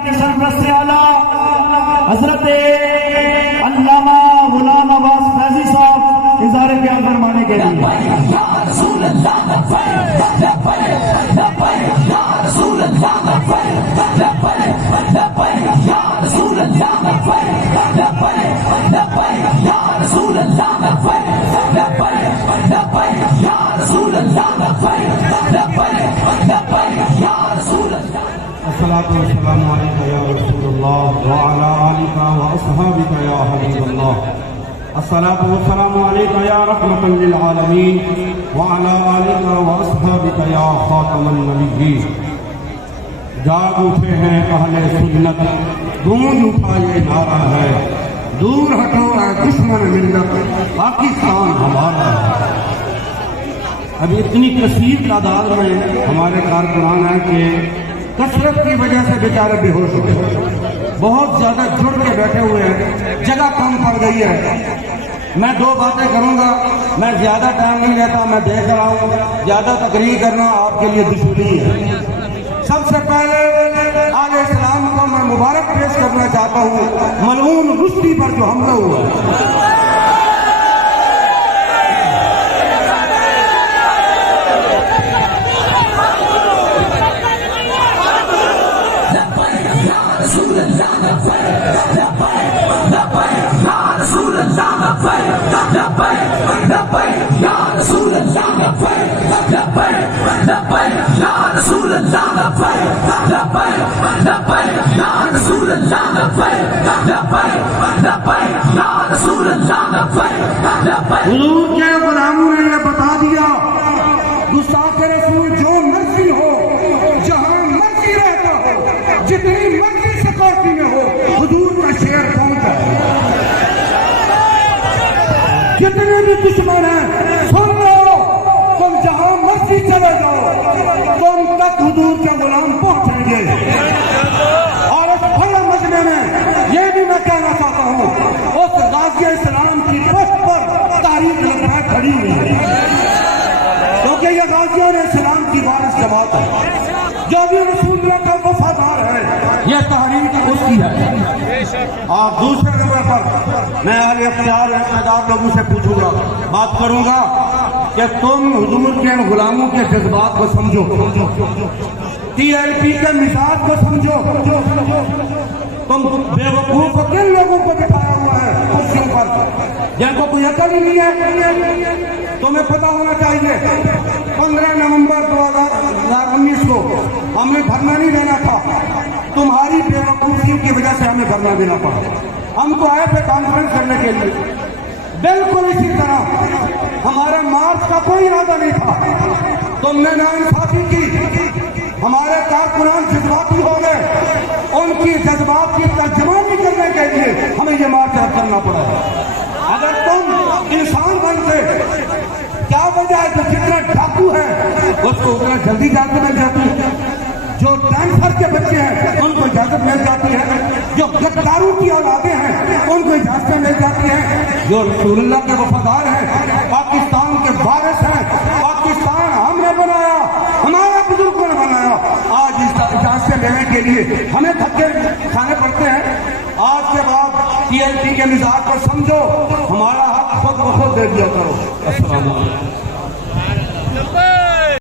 سرپرست اعلیٰ حضرت علامہ غلام عباس فیضی صاحب اظہار پیار فرمانے کے لیے یا رسول اللہ یا رسول اللہ یا رسول اللہ یا رسول اللہ یا رسول اللہ یا رسول اللہ الصلاة والسلام عليك يا رسول الله وعلى آلك وأصحابك يا حبيب الله. الصلاة والسلام عليك يا رحمة للعالمين وعلى آلك وأصحابك يا خاتم النبيين. جاگ اٹھے ہیں اہل سنت، گونج اٹھا یہ نعرہ ہے، دور ہٹو اے دشمن ملت، پاکستان ہمارا ہے. ابھی اتنی کثیر تعداد میں ہمارے کارکنان ہیں کہ کثرت کی وجہ سے بیچارے بے ہوش ہو گئے، بہت زیادہ جڑ کے بیٹھے ہوئے ہیں، جگہ کم پڑ گئی ہے. میں دو باتیں کروں گا، میں زیادہ ٹائم نہیں لیتا، میں دیکھ رہا ہوں زیادہ تقریر کرنا آپ کے لیے دشمنی ہے. سب سے پہلے آل اسلام کو میں مبارک پیش کرنا چاہتا ہوں ملعون رشدی پر جو حملہ ہوا ہے. حضور کے غلاموں نے یہ بتا دیا گستاخ رسول جو مرضی ہو، جہاں مرضی رہتا ہو، جتنی مرضی سکورٹی میں ہو، حضور کا شعر پہنچ جائے. جتنے بھی دشمن ہیں سن لو، تم جہاں مرضی چلے جاؤ، تم تک حضور کے غلام پہنچیں گے. اور اس بڑے مجمع میں یہ بھی میں کہنا چاہتا ہوں، اس غازی اسلام کی پشت پر تاریخ لکھا کھڑی ہوئی ہے، کیونکہ یہ غازیوں نے اسلام کی وارث جماعت ہے. جو بھی رسول اللہ کا وفادار ہے یہ تحریک اس کی ہے. آپ دوسرے نمبر پر میں اہل اختیار اقتدار لوگوں سے پوچھوں گا، بات کروں گا کہ تم حضور کے غلاموں کے جذبات کو سمجھو، ٹی ایل پی کے مزاج کو سمجھو. تم بے وقوف کن لوگوں کو بٹھایا ہوا ہے کرسیوں پر جن کو کوئی عقل ہی نہیں ہے. تمہیں پتا ہونا چاہیے 15 نومبر 2019 کو ہمیں دھرنا نہیں دینا تھا، تمہاری بے وقوفی کی وجہ سے ہمیں دھرنا دینا پڑا. ہم تو آئے تھے کانفرنس کرنے کے لیے، بالکل اسی طرح ہمارے مارچ کا کوئی ارادہ نہیں تھا. تم نے ناانصافی کی، ہمارے کارکنان جذباتی ہو گئے، ان کی جذبات کی ترجمانی کرنے کے لیے ہمیں یہ مارچ کرنا پڑا ہے. اگر تم انسان بنتے، کیا وجہ ہے جو جتنے ڈاکو ہیں اس کو اتنا جلدی اجازت مل جاتی ہے، جو ڈانسر کے بچے ہیں ان کو اجازت مل جاتی ہے، جو غداروں کی اولادیں ہیں ان کو اجازتیں مل جاتی ہیں، جو رسول اللہ کے وفادار ہیں، پاکستان کے وارث ہیں، پاکستان ہم نے بنایا، ہمارے بزرگوں نے بنایا، آج اس اجازتیں لینے کے لیے ہمیں دھکے کھانے پڑتے ہیں. آج کے بعد ٹی ایل پی کے مزاج کو سمجھو، ہمارا حق خود بخود دے دیا کرو. السلام علیکم.